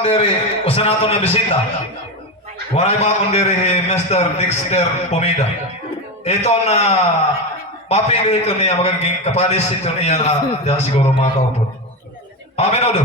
akong diri, usa nato na bisita. Waray ba akong diri Mr. Dexter Pomida. Ito na mapili ito niya magiging kapalis ito niya na diyan siguro mga kaupod. Aminodo.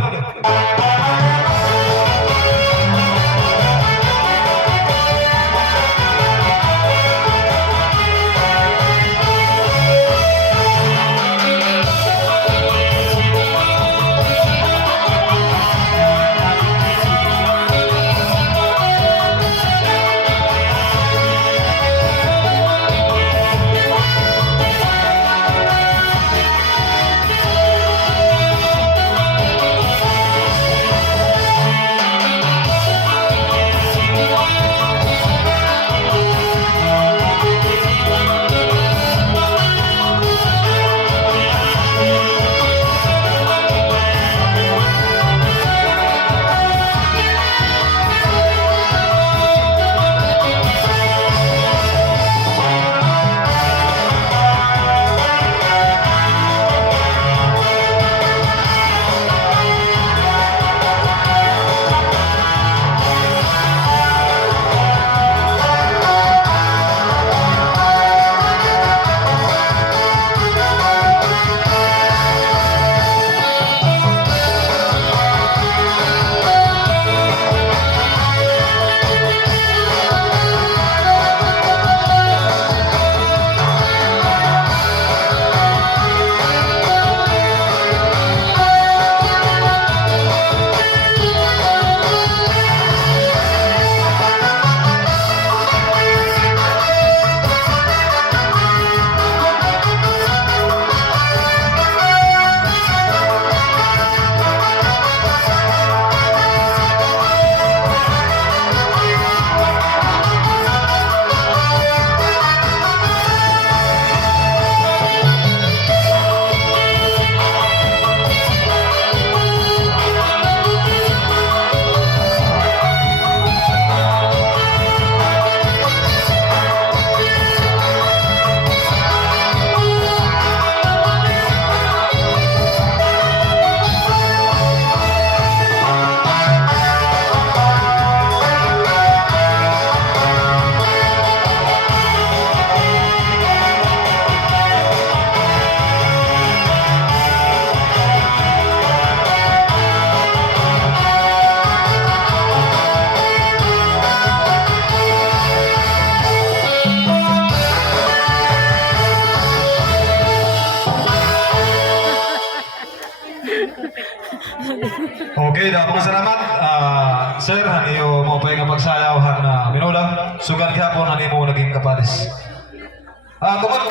Okay, mga salamat. Sir, iyo mo pa yung pagsayaw na minula. Sugan ka po na mo naging kapalis. Tungkol